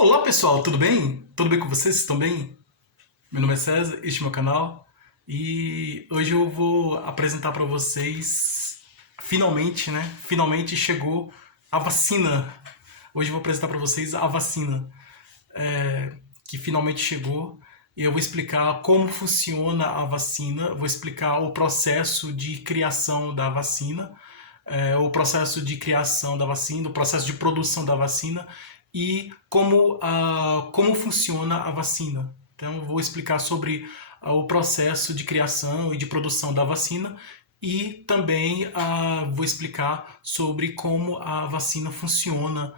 Olá pessoal, tudo bem? Tudo bem com vocês? Vocês estão bem? Meu nome é César, este é meu canal e hoje eu vou apresentar para vocês, finalmente, né? Finalmente chegou a vacina. Hoje eu vou apresentar para vocês a vacina que finalmente chegou. E eu vou explicar como funciona a vacina, vou explicar o processo de criação da vacina, o processo de criação da vacina, o processo de produção da vacina e como funciona a vacina. Então, eu vou explicar sobre o processo de criação e de produção da vacina e também vou explicar sobre como a vacina funciona,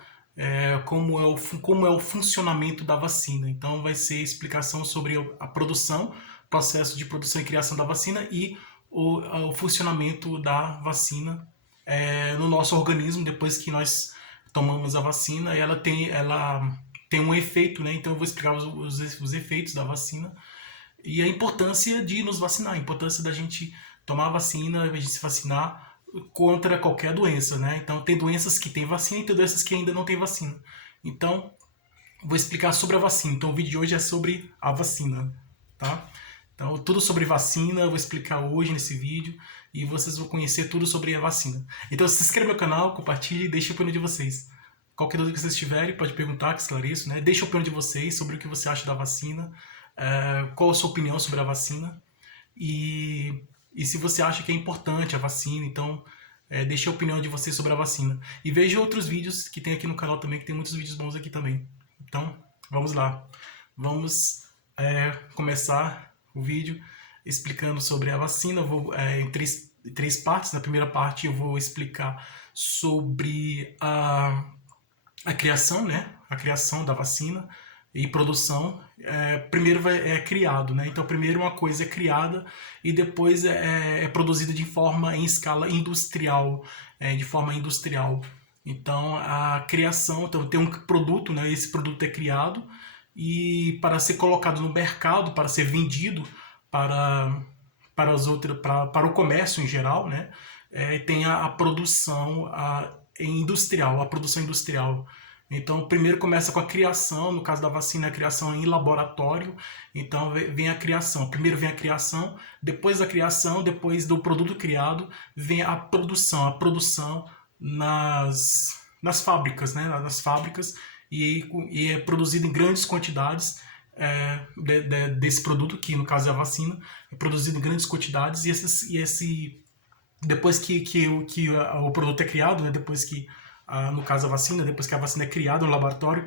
como é o funcionamento da vacina. Então, vai ser explicação sobre a produção, processo de produção e criação da vacina e o funcionamento da vacina no nosso organismo depois que nós tomamos a vacina. E ela tem um efeito, né? Então eu vou explicar os efeitos da vacina e a importância de nos vacinar, a importância da gente tomar a vacina, a gente se vacinar contra qualquer doença, né? Então tem doenças que tem vacina e tem doenças que ainda não tem vacina. Então vou explicar sobre a vacina. Então o vídeo de hoje é sobre a vacina, tá? Então tudo sobre vacina eu vou explicar hoje nesse vídeo e vocês vão conhecer tudo sobre a vacina. Então se inscreva no meu canal, compartilhe e deixe a opinião de vocês. Qualquer dúvida que vocês tiverem, pode perguntar, que esclareço, né? Deixe a opinião de vocês sobre o que você acha da vacina, qual a sua opinião sobre a vacina e se você acha que é importante a vacina, então deixe a opinião de vocês sobre a vacina. E veja outros vídeos que tem aqui no canal também, que tem muitos vídeos bons aqui também. Então, vamos lá. Vamos começar o vídeo explicando sobre a vacina. Eu vou em três partes. Na primeira parte eu vou explicar sobre a criação, né? A criação da vacina e produção. Primeiro é criado, né? Então primeiro uma coisa é criada e depois é produzida em escala industrial, de forma industrial. Então a criação, então tem um produto, né? Esse produto é criado e para ser colocado no mercado, para ser vendido para o comércio em geral, né? Tem a produção industrial, a produção industrial. Então, primeiro começa com a criação, no caso da vacina, a criação em laboratório. Então, vem a criação. Primeiro vem a criação, depois da criação, depois do produto criado, vem a produção nas fábricas, né? Nas fábricas, e é produzido em grandes quantidades desse produto, que no caso é a vacina, é produzido em grandes quantidades, depois que o produto é criado, né? Depois que no caso a vacina, depois que a vacina é criada no laboratório,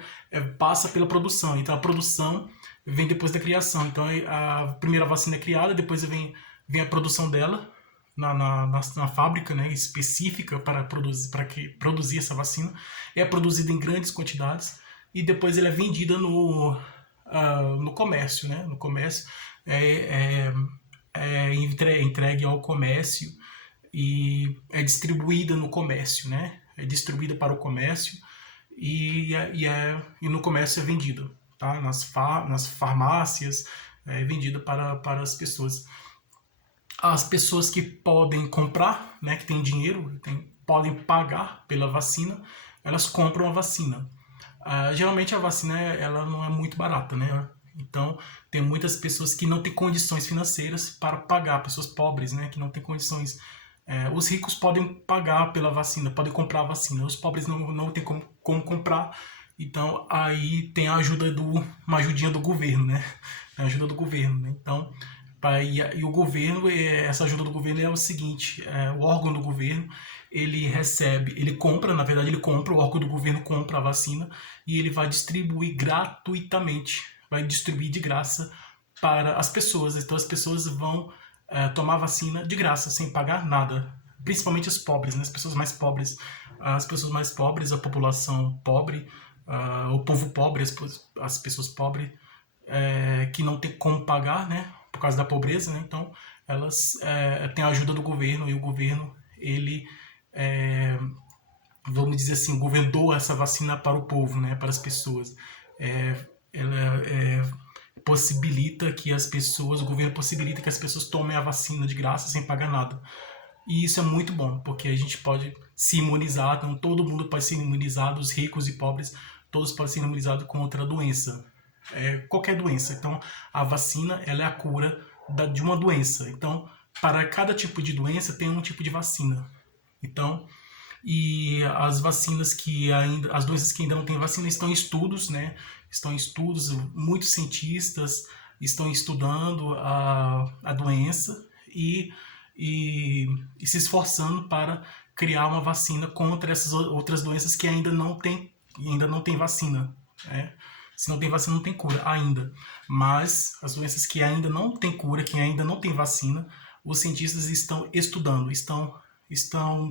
passa pela produção. Então a produção vem depois da criação. Então a primeira vacina é criada, depois vem a produção dela na fábrica, né, específica para produzir essa vacina. É produzida em grandes quantidades e depois ela é vendida no comércio, né? No comércio entregue ao comércio e é distribuída no comércio, né? É distribuída para o comércio e no comércio é vendido, tá? Nas farmácias é vendida para as pessoas. As pessoas que podem comprar, né, que têm dinheiro, podem pagar pela vacina, elas compram a vacina. Geralmente a vacina ela não é muito barata, né? Então tem muitas pessoas que não têm condições financeiras para pagar, pessoas pobres, né, que não têm condições. Os ricos podem pagar pela vacina, podem comprar a vacina. Os pobres não têm como comprar. Então aí tem uma ajudinha do governo, né? A ajuda do governo, né? Então e o governo, essa ajuda do governo é o seguinte: o órgão do governo ele compra, na verdade ele compra, o órgão do governo compra a vacina e ele vai distribuir gratuitamente, vai distribuir de graça para as pessoas. Então as pessoas vão tomar vacina de graça, sem pagar nada. Principalmente os pobres, né? As pessoas mais pobres, a população pobre, o povo pobre, as pessoas pobres que não tem como pagar, né? Por causa da pobreza, né? Então elas têm a ajuda do governo e o governo, ele, vamos dizer assim, o governo doa essa vacina para o povo, né? Para as pessoas. Ela possibilita que as pessoas, o governo possibilita que as pessoas tomem a vacina de graça sem pagar nada. E isso é muito bom, porque a gente pode se imunizar, então todo mundo pode ser imunizado, os ricos e pobres, todos podem ser imunizados contra a doença, qualquer doença. Então, a vacina, ela é a cura de uma doença. Então, para cada tipo de doença tem um tipo de vacina. Então, e as vacinas que ainda, as doenças que ainda não têm vacina estão em estudos, né? Estão em estudos, muitos cientistas estão estudando a doença e se esforçando para criar uma vacina contra essas outras doenças que ainda não tem vacina, né? Se não tem vacina, não tem cura ainda. Mas as doenças que ainda não tem cura, que ainda não tem vacina, os cientistas estão estudando, estão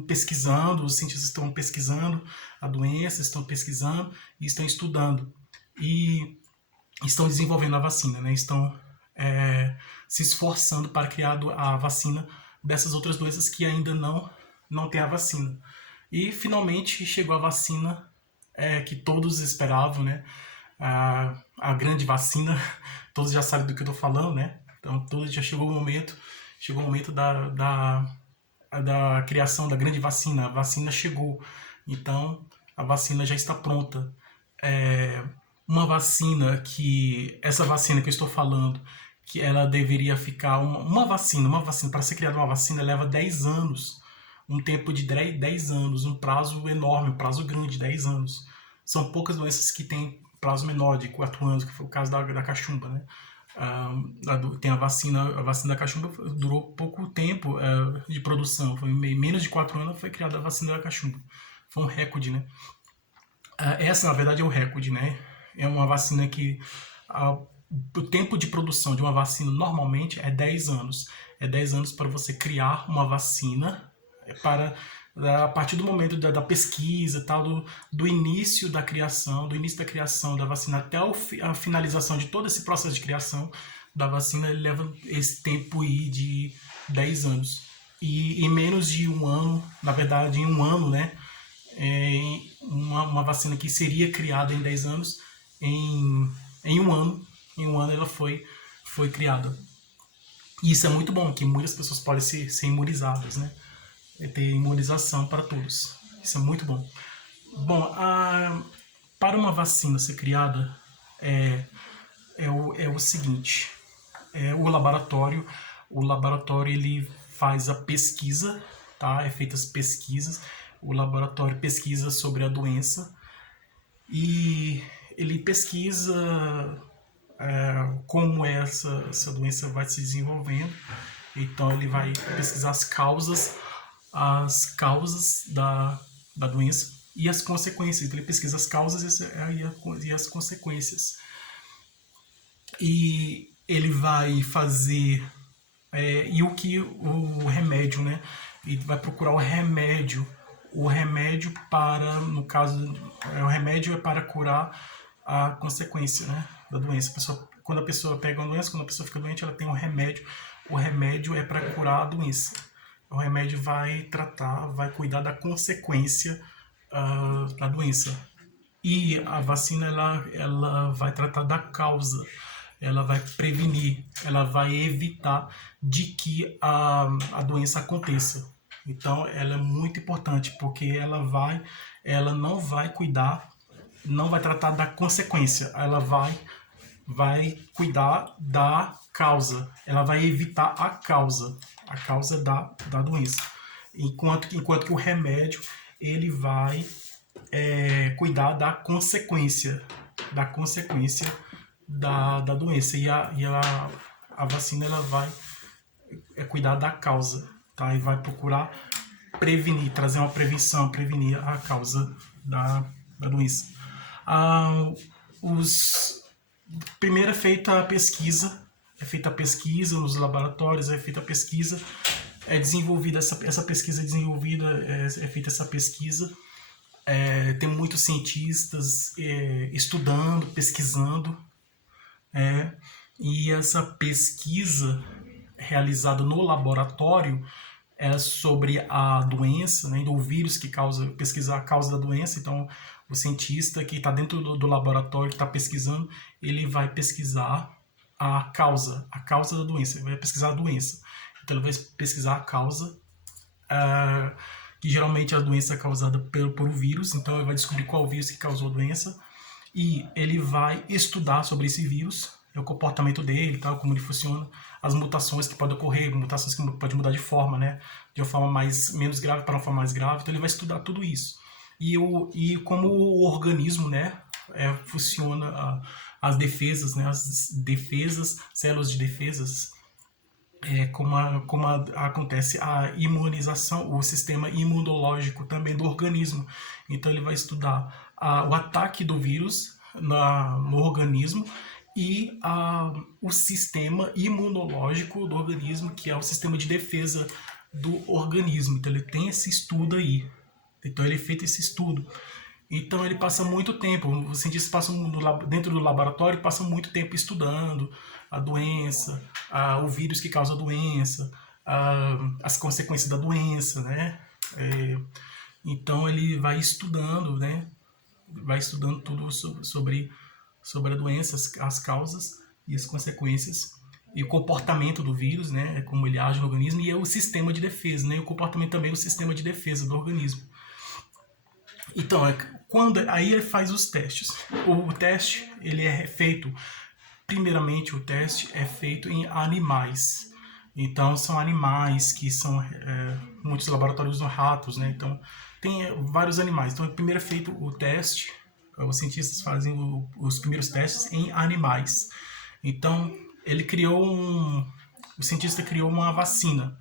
pesquisando, os cientistas estão pesquisando a doença, estão pesquisando e estão estudando. E estão desenvolvendo a vacina, né? Estão se esforçando para criar a vacina dessas outras doenças que ainda não tem a vacina. E finalmente chegou a vacina que todos esperavam, né? A grande vacina, todos já sabem do que eu estou falando, né? Então já chegou o momento da criação da grande vacina. A vacina chegou, então a vacina já está pronta. Uma vacina essa vacina que eu estou falando, que ela deveria ficar uma vacina, para ser criada uma vacina leva 10 anos, um tempo de 10 anos, um prazo enorme, um prazo grande, 10 anos. São poucas doenças que têm prazo menor, de 4 anos, que foi o caso da cachumba, né? Tem a vacina da cachumba durou pouco tempo de produção, foi menos de 4 anos foi criada a vacina da cachumba. Foi um recorde, né? Essa, na verdade, é o recorde, né? É uma vacina que o tempo de produção de uma vacina normalmente é 10 anos. É 10 anos para você criar uma vacina a partir do momento da pesquisa, tal, do início da criação da vacina até a finalização de todo esse processo de criação da vacina, ele leva esse tempo aí de 10 anos. E em menos de um ano, na verdade, em um ano, né? Uma vacina que seria criada em 10 anos, em um ano ela foi criada. E isso é muito bom, que muitas pessoas podem ser imunizadas, né? Ter imunização para todos. Isso é muito bom. Bom, para uma vacina ser criada, é o seguinte: o laboratório ele faz a pesquisa, tá? É feitas pesquisas. O laboratório pesquisa sobre a doença e ele pesquisa como essa doença vai se desenvolvendo. Então ele vai pesquisar as causas da doença e as consequências. Então ele pesquisa as causas e as consequências. E ele vai fazer o remédio, né? Ele vai procurar o remédio para, no caso, o remédio é para curar a consequência, né, da doença. Quando a pessoa pega uma doença, quando a pessoa fica doente, ela tem um remédio. O remédio é para curar a doença. O remédio vai cuidar da consequência da doença. E a vacina, ela vai tratar da causa. Ela vai prevenir, ela vai evitar de que a doença aconteça. Então, ela é muito importante, porque ela não vai cuidar, não vai tratar da consequência, ela vai cuidar da causa, ela vai evitar a causa da doença. Enquanto que o remédio, ele vai cuidar da consequência da doença. E a vacina, ela vai cuidar da causa, tá? E vai procurar prevenir, trazer uma prevenção, prevenir a causa da doença. Primeiro é feita a pesquisa nos laboratórios, é feita a pesquisa, é desenvolvida essa pesquisa, é feita essa pesquisa, tem muitos cientistas estudando, pesquisando, e essa pesquisa realizada no laboratório é sobre a doença, né, do vírus que pesquisar a causa da doença. Então, o cientista que está dentro do laboratório, que está pesquisando, ele vai pesquisar a causa da doença, ele vai pesquisar a doença. Então, ele vai pesquisar a causa que geralmente a doença é causada por um vírus, então ele vai descobrir qual vírus que causou a doença, e ele vai estudar sobre esse vírus, o comportamento dele, tal, como ele funciona, as mutações que podem ocorrer, mutações que podem mudar de forma, né? De uma forma menos grave para uma forma mais grave, então ele vai estudar tudo isso. E como o organismo, né, funciona, as defesas, né, as defesas, células de defesas, acontece a imunização, o sistema imunológico também do organismo. Então ele vai estudar o ataque do vírus no organismo e o sistema imunológico do organismo, que é o sistema de defesa do organismo. Então ele tem esse estudo aí. Então ele é feito esse estudo. Então ele passa muito tempo, os cientistas passam dentro do laboratório, passam muito tempo estudando a doença, o vírus que causa a doença, as consequências da doença, né? Então ele vai estudando, né? Vai estudando tudo sobre a doença, as causas e as consequências e o comportamento do vírus, né? Como ele age no organismo e o sistema de defesa, né? E o comportamento também do sistema de defesa do organismo. Então, aí ele faz os testes. O teste, ele é feito, primeiramente o teste é feito em animais. Então, são animais que são, muitos laboratórios usam ratos, né? Então, tem vários animais. Então, primeiro é feito o teste, os cientistas fazem os primeiros testes em animais. Então, o cientista criou uma vacina.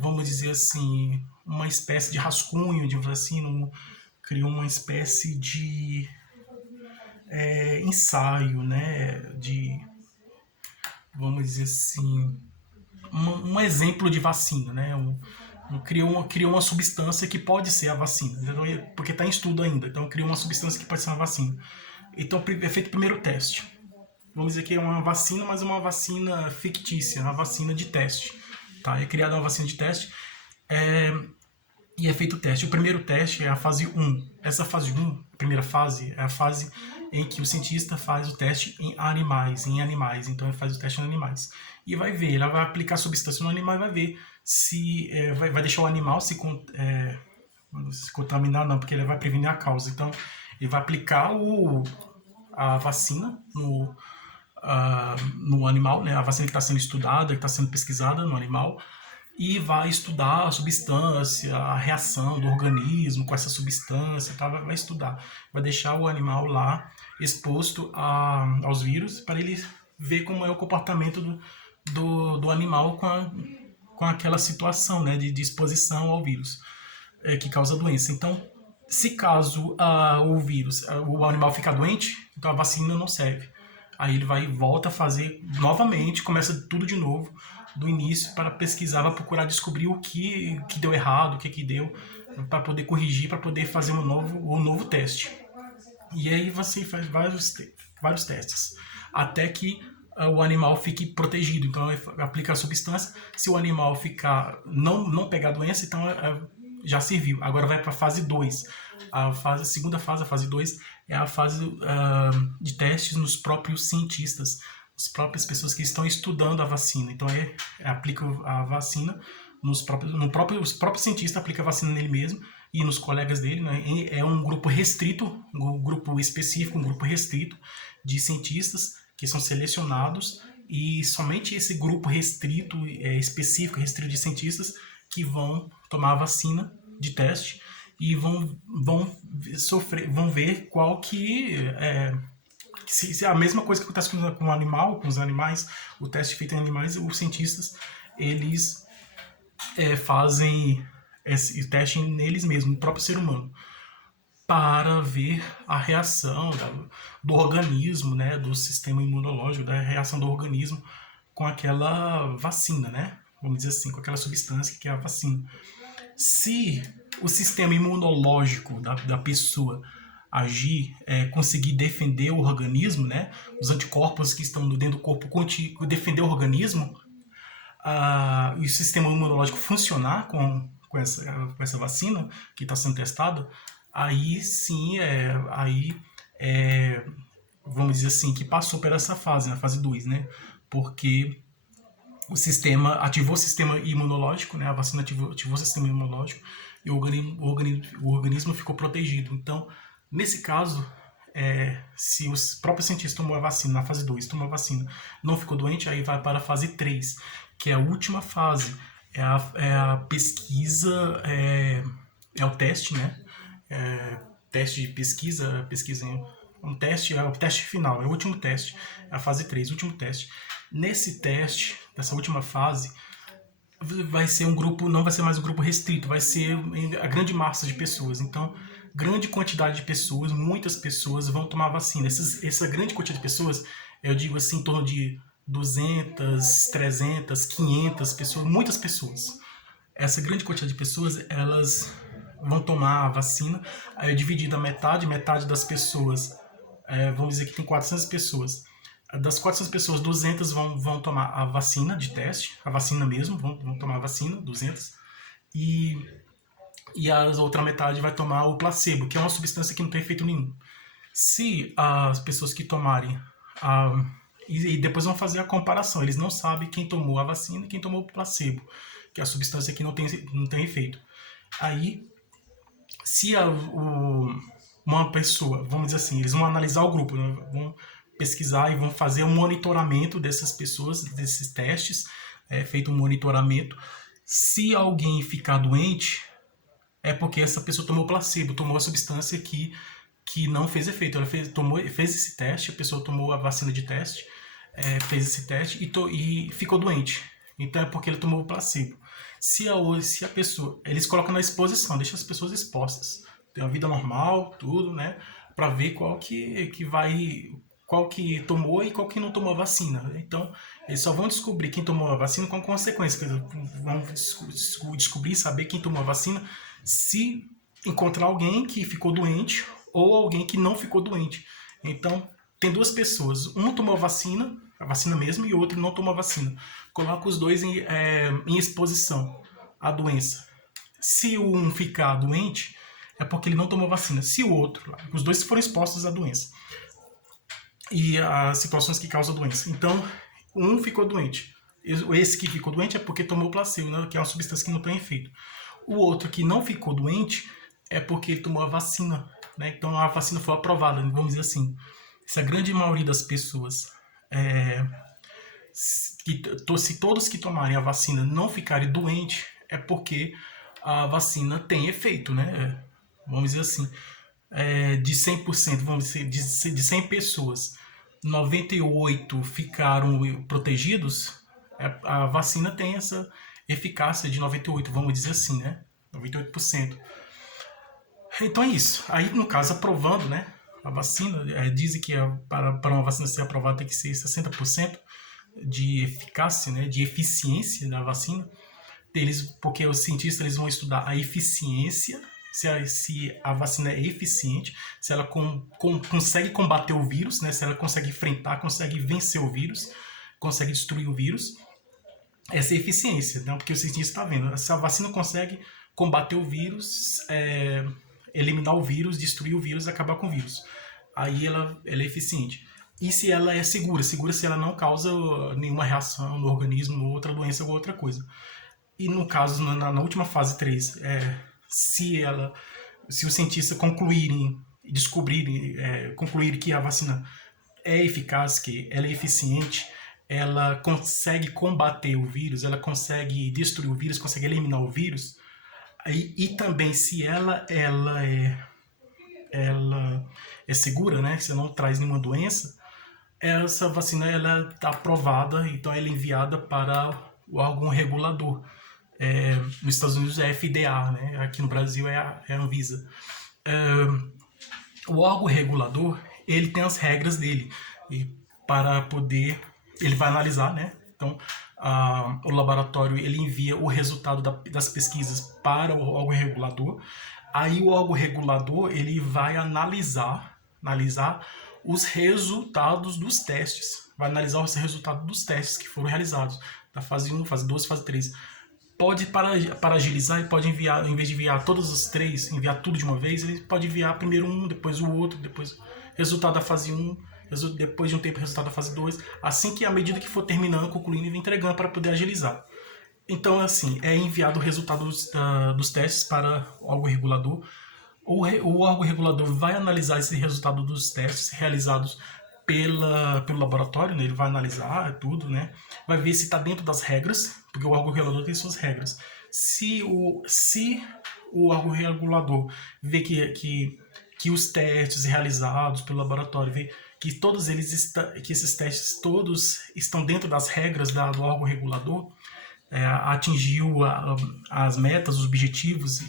Vamos dizer assim, uma espécie de rascunho de vacina, criou uma espécie de ensaio, né, vamos dizer assim, um exemplo de vacina, né, criou uma substância que pode ser a vacina, porque está em estudo ainda, então criou uma substância que pode ser uma vacina. Então é feito o primeiro teste. Vamos dizer que é uma vacina, mas é uma vacina fictícia, uma vacina de teste. Tá? É criada uma vacina de teste e é feito o teste. O primeiro teste é a fase 1. Essa fase 1, a primeira fase, é a fase em que o cientista faz o teste em animais. Então ele faz o teste em animais. E vai ver, ele vai aplicar a substância no animal e vai ver se vai deixar o animal se contaminar, não, porque ele vai prevenir a causa. Então ele vai aplicar a vacina no animal, né? A vacina que está sendo estudada, que está sendo pesquisada no animal, e vai estudar a substância, a reação do organismo com essa substância, tá? Vai estudar, vai deixar o animal lá exposto aos vírus para ele ver como é o comportamento do animal com aquela situação, né, de exposição ao vírus que causa a doença. Então, se caso o animal ficar doente, então a vacina não serve. Aí ele volta a fazer novamente, começa tudo de novo, do início, para pesquisar, para procurar descobrir o que deu errado, o que deu, para poder corrigir, para poder fazer um novo teste. E aí você faz vários testes, até que o animal fique protegido. Então aplica a substância, se o animal não pegar a doença, então já serviu. Agora vai para a fase 2. A segunda fase, a fase 2, é a fase de testes nos próprios cientistas, as próprias pessoas que estão estudando a vacina. Então aplica a vacina os próprios cientistas aplicam a vacina nele mesmo e nos colegas dele, né? É um grupo restrito, um grupo específico, um grupo restrito de cientistas que são selecionados, e somente esse grupo restrito, específico, restrito de cientistas que vão tomar a vacina de teste e vão ver qual se é a mesma coisa que acontece com o animal, com os animais, o teste feito em animais, os cientistas, eles fazem esse teste neles mesmos, no próprio ser humano, para ver a reação do organismo, né, do sistema imunológico, da reação do organismo com aquela vacina, né? Vamos dizer assim, com aquela substância que é a vacina. Se o sistema imunológico da pessoa agir, conseguir defender o organismo, né? Os anticorpos que estão dentro do corpo defender o organismo, e o sistema imunológico funcionar com essa vacina que está sendo testada, aí sim, vamos dizer assim, que passou por essa fase, na fase 2, né? Porque o sistema, ativou o sistema imunológico, né? A vacina ativou o sistema imunológico e o organismo ficou protegido. Então, nesse caso, se o próprio cientista tomou a vacina na fase 2, tomou a vacina, não ficou doente, aí vai para a fase 3, que é a última fase. É a pesquisa, é o teste, né? Teste de pesquisa um teste, é o teste final, é o último teste, é a fase 3, o último teste. Nesse teste, nessa última fase, vai ser um grupo, não vai ser mais um grupo restrito, vai ser a grande massa de pessoas. Então, grande quantidade de pessoas, muitas pessoas vão tomar vacina. Essa grande quantidade de pessoas, eu digo assim, em torno de 200, 300, 500 pessoas, muitas pessoas. Essa grande quantidade de pessoas, elas vão tomar a vacina, aí é dividida a metade das pessoas, vamos dizer que tem 400 pessoas. Das 400 pessoas, 200 vão tomar a vacina de teste, a vacina mesmo, vão tomar a vacina, 200, e a outra metade vai tomar o placebo, que é uma substância que não tem efeito nenhum. Se as pessoas que tomarem e depois vão fazer a comparação, eles não sabem quem tomou a vacina e quem tomou o placebo, que é a substância que não tem efeito. Aí, se uma pessoa, vamos dizer assim, eles vão analisar o grupo, né? Vão pesquisar e vão fazer um monitoramento dessas pessoas, desses testes, feito um monitoramento. Se alguém ficar doente, é porque essa pessoa tomou placebo, tomou a substância que não fez efeito. Ela fez esse teste, a pessoa tomou a vacina de teste, fez esse teste e ficou doente. Então é porque ele tomou o placebo. Se a pessoa, eles colocam na exposição, deixa as pessoas expostas, tem uma vida normal, tudo, né, para ver qual que tomou e qual que não tomou a vacina. Então, eles só vão descobrir quem tomou a vacina com consequência. Vão descobrir, saber quem tomou a vacina, se encontrar alguém que ficou doente ou alguém que não ficou doente. Então, tem duas pessoas, um tomou a vacina mesmo, e o outro não tomou a vacina. Coloca os dois em exposição à doença. Se um ficar doente, é porque ele não tomou vacina. Se o outro, os dois foram expostos à doença e as situações que causam a doença. Então, um ficou doente. Esse que ficou doente é porque tomou placebo, né, que é uma substância que não tem efeito. O outro que não ficou doente é porque ele tomou a vacina, né? Então, a vacina foi aprovada, vamos dizer assim. Se a grande maioria das pessoas, se todos que tomarem a vacina não ficarem doentes, é porque a vacina tem efeito, né? Vamos dizer assim, de 100%, vamos dizer, de 100 pessoas, 98 ficaram protegidos, a vacina tem essa eficácia de 98, vamos dizer assim, né? 98%. Então é isso. Aí, no caso, aprovando, né, a vacina, dizem que para uma vacina ser aprovada tem que ser 60% de eficácia, né, de eficiência da vacina. Porque os cientistas eles vão estudar a eficiência, se a vacina é eficiente, se ela consegue combater o vírus, né, se ela consegue enfrentar, consegue vencer o vírus, consegue destruir o vírus. Essa é a eficiência, né, porque o cientista está vendo. Se a vacina consegue combater o vírus, eliminar o vírus, destruir o vírus, acabar com o vírus, aí ela é eficiente. E se ela é segura se ela não causa nenhuma reação no organismo, outra doença ou outra coisa. E no caso, na última fase 3, se os cientistas concluírem que a vacina é eficaz, que ela é eficiente, ela consegue combater o vírus, ela consegue destruir o vírus, consegue eliminar o vírus, e também se ela é segura, né, se ela não traz nenhuma doença, essa vacina ela está aprovada, então ela é enviada para o órgão regulador. Nos Estados Unidos é FDA, né? Aqui no Brasil é a Anvisa. O órgão regulador ele tem as regras dele e para poder ele vai analisar, né? Então o laboratório ele envia o resultado das pesquisas para o órgão regulador. Aí o órgão regulador ele vai analisar os resultados dos testes. Vai analisar os resultados dos testes que foram realizados da fase 1, fase 2, fase 3. Pode, para agilizar, ele pode enviar, em vez de enviar todos os três, enviar tudo de uma vez, ele pode enviar primeiro um, depois o outro, depois resultado da fase 1 depois de um tempo, resultado da fase 2, assim que à medida que for terminando, concluindo e entregando para poder agilizar. Então, assim, é enviado o resultado dos testes para o órgão regulador. O órgão regulador vai analisar esse resultado dos testes realizados pelo laboratório, né? Ele vai analisar tudo, né? Vai ver se está dentro das regras, porque o órgão regulador tem suas regras. Se o órgão regulador vê que os testes realizados pelo laboratório, vê que todos eles que esses testes todos estão dentro das regras do órgão regulador, atingiu as metas, os objetivos,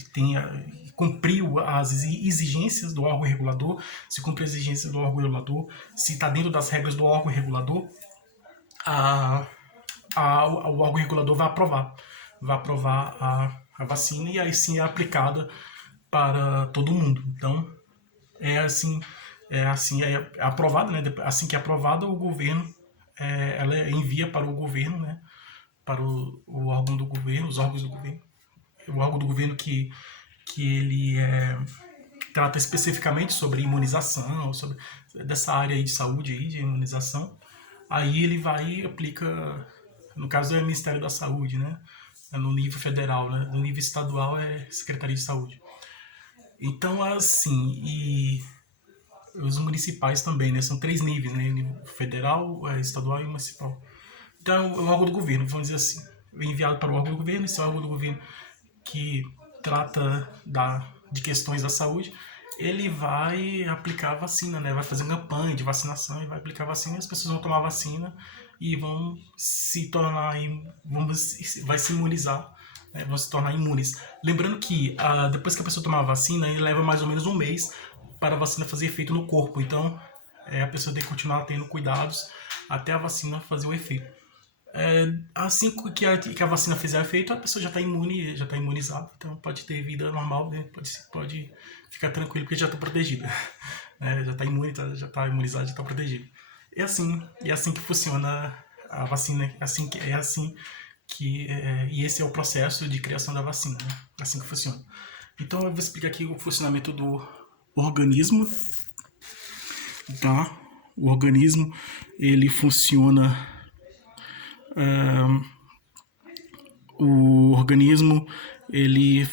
cumpriu as exigências do órgão regulador, se cumpriu as exigências do órgão regulador, se está dentro das regras do órgão regulador, o órgão regulador vai aprovar a vacina e aí sim é aplicada para todo mundo. Então, é aprovada, né? Assim que é aprovada, o governo, ela envia para o governo, né? Para o órgão do governo, os órgãos do governo, o órgão do governo que ele trata especificamente sobre imunização, sobre dessa área aí de saúde, aí, de imunização. Aí ele vai e aplica, no caso é o Ministério da Saúde, né? No nível federal, né? No nível estadual é Secretaria de Saúde. Então, assim, e os municipais também, né? São 3 níveis, né? Nível federal, estadual e municipal. Então, é o órgão do governo, vamos dizer assim. É enviado para o órgão do governo, esse órgão do governo que trata de questões da saúde, ele vai aplicar a vacina, né? Vai fazer uma campanha de vacinação e vai aplicar a vacina, e as pessoas vão tomar a vacina e vão se tornar, vai se imunizar, né? Vão se tornar imunes. Lembrando que depois que a pessoa tomar a vacina, ele leva mais ou menos um mês para a vacina fazer efeito no corpo. Então, a pessoa tem que continuar tendo cuidados até a vacina fazer o efeito. Assim que a vacina fizer efeito, a pessoa já está imune, já está imunizada, então pode ter vida normal, né? Pode ficar tranquilo porque já está protegida. Já está imune, já está imunizada, já está protegida. É assim que funciona a vacina, e esse é o processo de criação da vacina, né? Assim que funciona. Então eu vou explicar aqui o funcionamento do organismo, tá? O organismo, ele funciona... o organismo ele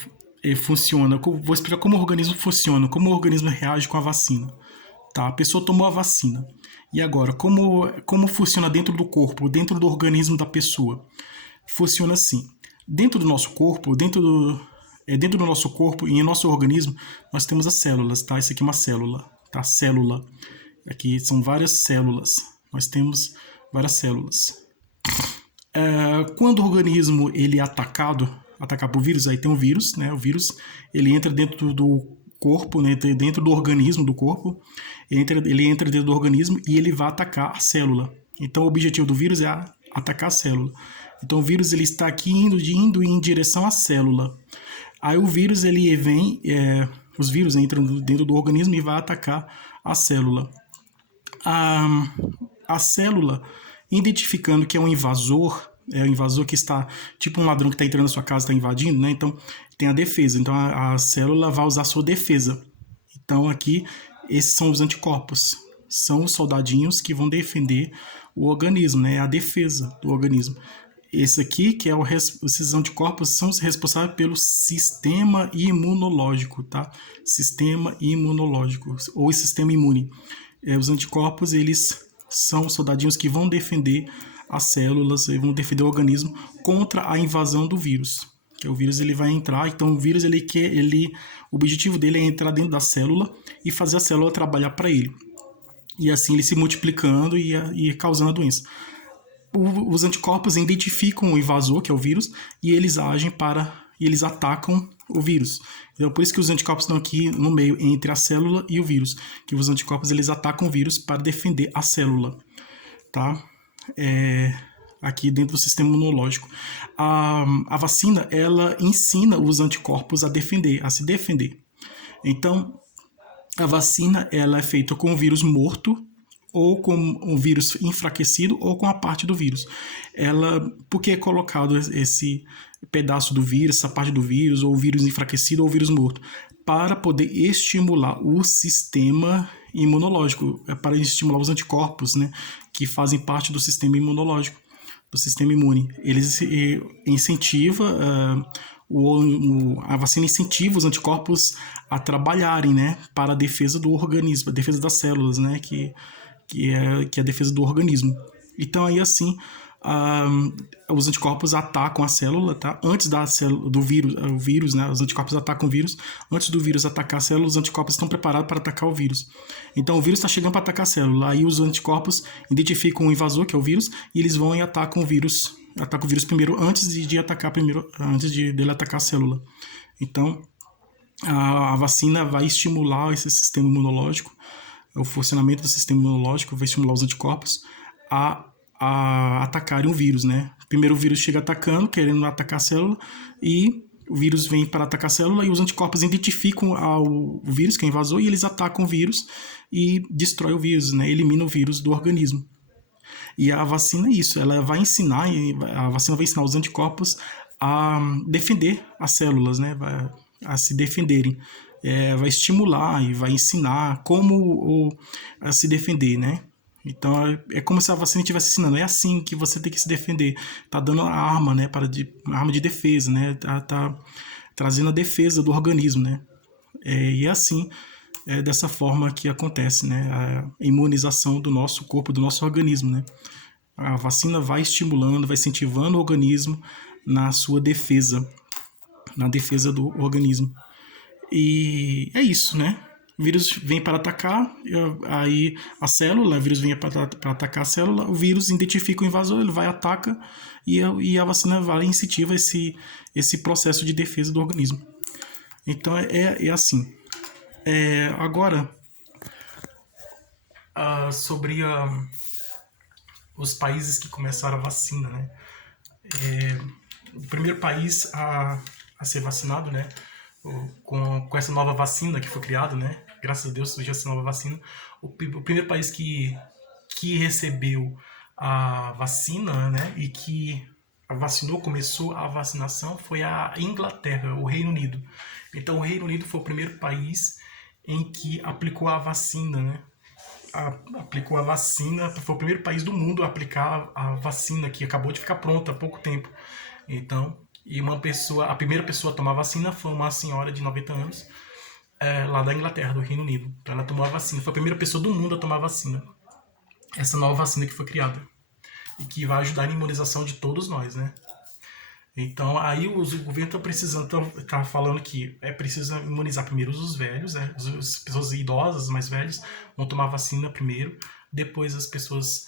funciona. Vou explicar como o organismo funciona, como o organismo reage com a vacina. Tá? A pessoa tomou a vacina. E agora, como funciona dentro do corpo, dentro do organismo da pessoa? Funciona assim. Dentro do nosso corpo, dentro do nosso corpo e em nosso organismo, nós temos as células. Tá? Isso aqui é uma célula. Tá? Célula. Aqui são várias células. Nós temos várias células. Quando o organismo ele é atacado por vírus, aí tem o vírus, né? O vírus ele entra dentro do corpo, né? Dentro do organismo do corpo, ele entra dentro do organismo e ele vai atacar a célula. Então o objetivo do vírus é atacar a célula. Então o vírus ele está aqui indo em direção à célula. Aí o vírus ele vem, os vírus entram dentro do organismo e vai atacar a célula. A célula, identificando que é um invasor que está, tipo um ladrão que está entrando na sua casa, está invadindo, né? Então tem a defesa, então a célula vai usar a sua defesa. Então aqui, esses são os anticorpos, são os soldadinhos que vão defender o organismo, né? A defesa do organismo. Esse aqui, que esses anticorpos, são os responsáveis pelo sistema imunológico, tá? Sistema imunológico, ou sistema imune. Os anticorpos, eles são soldadinhos que vão defender as células, vão defender o organismo contra a invasão do vírus. Que o vírus ele vai entrar, então o vírus o objetivo dele é entrar dentro da célula e fazer a célula trabalhar para ele. E assim ele se multiplicando e causando a doença. Os anticorpos identificam o invasor, que é o vírus, e eles eles atacam o vírus. Então, por isso que os anticorpos estão aqui no meio, entre a célula e o vírus. Que os anticorpos, eles atacam o vírus para defender a célula. Tá? Aqui dentro do sistema imunológico. A vacina, ela ensina os anticorpos a se defender. Então, a vacina, ela é feita com o vírus morto, ou com um vírus enfraquecido, ou com a parte do vírus. Por que é colocado esse pedaço do vírus, essa parte do vírus, ou o vírus enfraquecido, ou o vírus morto? para poder estimular o sistema imunológico, para estimular os anticorpos, né, que fazem parte do sistema imunológico, do sistema imune. Eles incentiva a vacina incentiva os anticorpos a trabalharem, né, para a defesa do organismo, a defesa das células, né, que é a defesa do organismo. Então aí assim os anticorpos atacam a célula, tá? Antes da célula, do vírus, o vírus, né? Os anticorpos atacam o vírus. Antes do vírus atacar a célula, os anticorpos estão preparados para atacar o vírus. Então o vírus está chegando para atacar a célula. Aí os anticorpos identificam o invasor, que é o vírus, e eles vão e atacam o vírus. Atacam o vírus primeiro, antes dele atacar a célula. Então a vacina vai estimular esse sistema imunológico, o funcionamento do sistema imunológico, vai estimular os anticorpos a atacarem o vírus, né? Primeiro o vírus chega atacando, querendo atacar a célula, e o vírus vem para atacar a célula e os anticorpos identificam o vírus, que é invasor, e eles atacam o vírus e destrói o vírus, né? Elimina o vírus do organismo. E a vacina é isso, ela vai ensinar, a vacina vai ensinar os anticorpos a defender as células, né? A se defenderem. Vai estimular e vai ensinar como a se defender, né? Então é como se a vacina estivesse ensinando, é assim que você tem que se defender. Tá dando a arma, né, arma de defesa, né? Tá trazendo a defesa do organismo, né? E é assim, dessa forma que acontece, né, a imunização do nosso corpo, do nosso organismo, né? A vacina vai estimulando, vai incentivando o organismo na sua defesa, na defesa do organismo. E é isso, né? O vírus vem para atacar, aí a célula, o vírus vem para atacar a célula, o vírus identifica o invasor, ele vai, ataca, e a vacina vai e incentiva esse processo de defesa do organismo. Então é assim. Agora, sobre os países que começaram a vacina, né? O primeiro país a ser vacinado, né? Com essa nova vacina que foi criada, né? Graças a Deus surgiu essa nova vacina. O primeiro país que recebeu a vacina, né? E que vacinou, começou a vacinação, foi a Inglaterra, o Reino Unido. Então o Reino Unido foi o primeiro país em que aplicou a vacina, né? Aplicou a vacina, foi o primeiro país do mundo a aplicar a vacina, que acabou de ficar pronta há pouco tempo. Então, a primeira pessoa a tomar a vacina foi uma senhora de 90 anos, lá da Inglaterra, do Reino Unido. Então ela tomou a vacina, foi a primeira pessoa do mundo a tomar a vacina. Essa nova vacina que foi criada. E que vai ajudar na imunização de todos nós, né? Então, aí o governo está precisando, tá falando que é preciso imunizar primeiro os velhos, né? As pessoas idosas, mais velhas, vão tomar vacina primeiro, depois as pessoas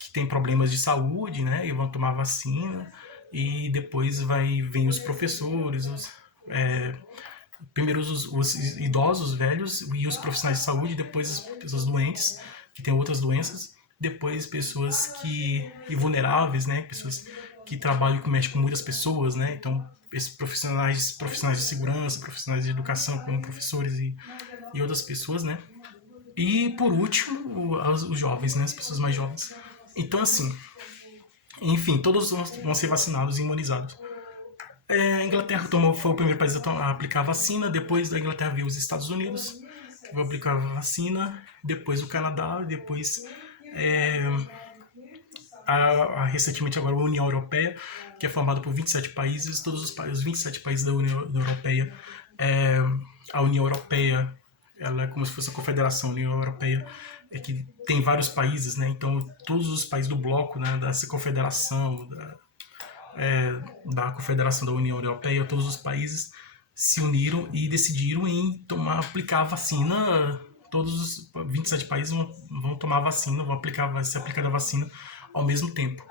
que têm problemas de saúde, né? E vão tomar vacina, e depois vem os professores, primeiro os idosos, os velhos, e os profissionais de saúde, depois as pessoas doentes, que têm outras doenças, depois pessoas vulneráveis, né? Pessoas que trabalham e mexem com muitas pessoas, né? Então, esses profissionais de segurança, profissionais de educação, como professores e outras pessoas, né? E, por último, os jovens, né? As pessoas mais jovens. Então, assim, enfim, todos vão ser vacinados e imunizados. A Inglaterra foi o primeiro país a aplicar a vacina, depois da Inglaterra veio os Estados Unidos, que vai aplicar a vacina, depois o Canadá, depois recentemente agora a União Europeia, que é formada por 27 países, todos os 27 países da União Europeia. A União Europeia, ela é como se fosse a confederação. A União Europeia é que tem vários países, né? Então todos os países do bloco, né, dessa confederação, da confederação da União Europeia, todos os países se uniram e decidiram em aplicar a vacina. Todos os 27 países vão tomar a vacina, vai ser aplicada a vacina ao mesmo tempo.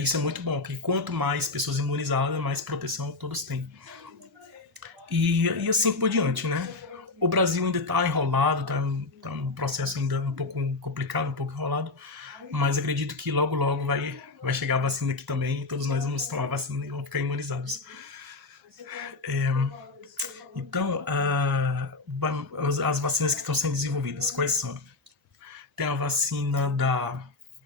Isso é muito bom, porque quanto mais pessoas imunizadas, mais proteção todos têm. E assim por diante, né? O Brasil ainda está enrolado, está um processo ainda um pouco complicado, um pouco enrolado, mas acredito que logo vai chegar a vacina aqui também, e todos nós vamos tomar a vacina e vamos ficar imunizados. Então, as vacinas que estão sendo desenvolvidas, quais são? Tem a vacina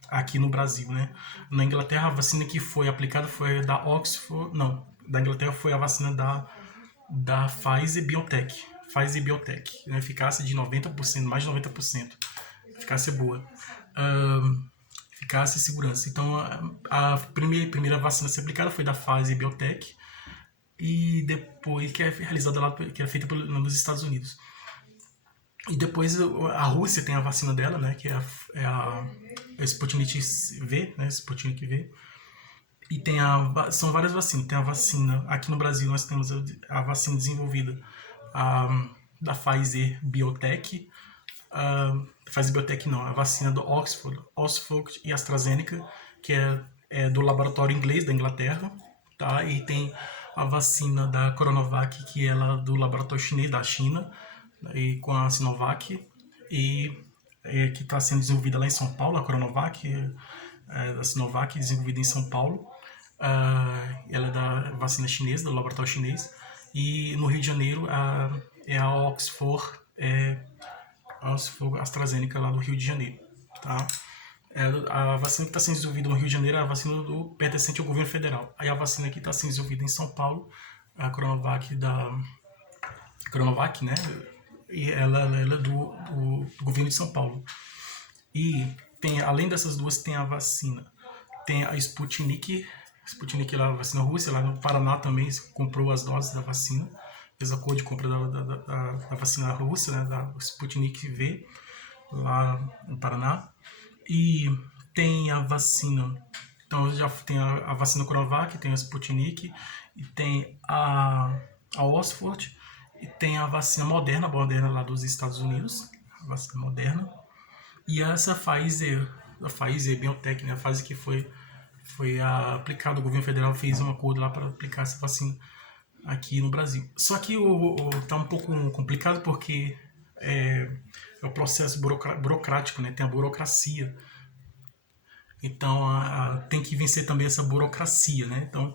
aqui no Brasil, né? Na Inglaterra, a vacina que foi aplicada foi da Oxford, não, da Inglaterra foi a vacina da da Pfizer-BioNTech. Pfizer-BioNTech, né? Eficácia de 90%, mais de 90%. Eficácia boa. Eficácia e segurança. Então, a primeira vacina a ser aplicada foi da Pfizer-BioNTech, e depois que é realizada lá, que é feita nos Estados Unidos. E depois a Rússia tem a vacina dela, né, que é a Sputnik V, né, Sputnik V. E tem são várias vacinas. Tem a vacina, aqui no Brasil nós temos a vacina desenvolvida da Pfizer Biotech. Pfizer Biotech não, a vacina do Oxford e AstraZeneca, que é do laboratório inglês da Inglaterra, tá? E tem a vacina da Coronavac, que é do laboratório chinês da China, e com a Sinovac, e que está sendo desenvolvida lá em São Paulo, a Coronavac, da Sinovac, desenvolvida em São Paulo. Ela é da vacina chinesa, do laboratório chinês. E no Rio de Janeiro é a Oxford AstraZeneca, lá do Rio de Janeiro. Tá? A vacina que está sendo desenvolvida no Rio de Janeiro é a vacina pertencente ao governo federal. Aí a vacina que está sendo desenvolvida em São Paulo, a Coronavac Coronavac, né? E ela é do governo de São Paulo. E além dessas duas, tem a vacina. Tem a Sputnik lá, a vacina russa, lá no Paraná também comprou as doses da vacina, fez acordo de compra da vacina russa, né, da Sputnik V, lá no Paraná. E tem a vacina, então já tem a vacina Coronavac, tem a Sputnik, e tem a Oxford, e tem a vacina Moderna lá dos Estados Unidos, a vacina Moderna. E essa a Pfizer BioNTech, né, a Pfizer que foi aplicada, o governo federal fez um acordo lá para aplicar essa vacina aqui no Brasil. Só que tá um pouco complicado porque é o processo burocrático, né, tem a burocracia. Então tem que vencer também essa burocracia, né? Então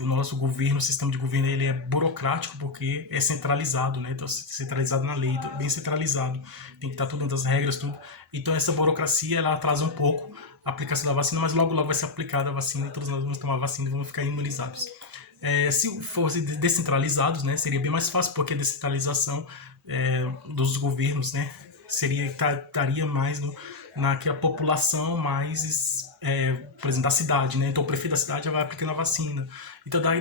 o nosso governo, o sistema de governo, ele é burocrático porque é centralizado, né? Então centralizado na lei, bem centralizado, tem que estar tudo dentro das regras, tudo. Então essa burocracia, ela atrasa um pouco a aplicação da vacina, mas logo vai ser aplicada a vacina e todos nós vamos tomar a vacina e vamos ficar imunizados. Se fosse descentralizados, né, seria bem mais fácil, porque a descentralização dos governos, né, estaria mais naquela população mais, por exemplo, da cidade, né? Então o prefeito da cidade já vai aplicando a vacina. Então daí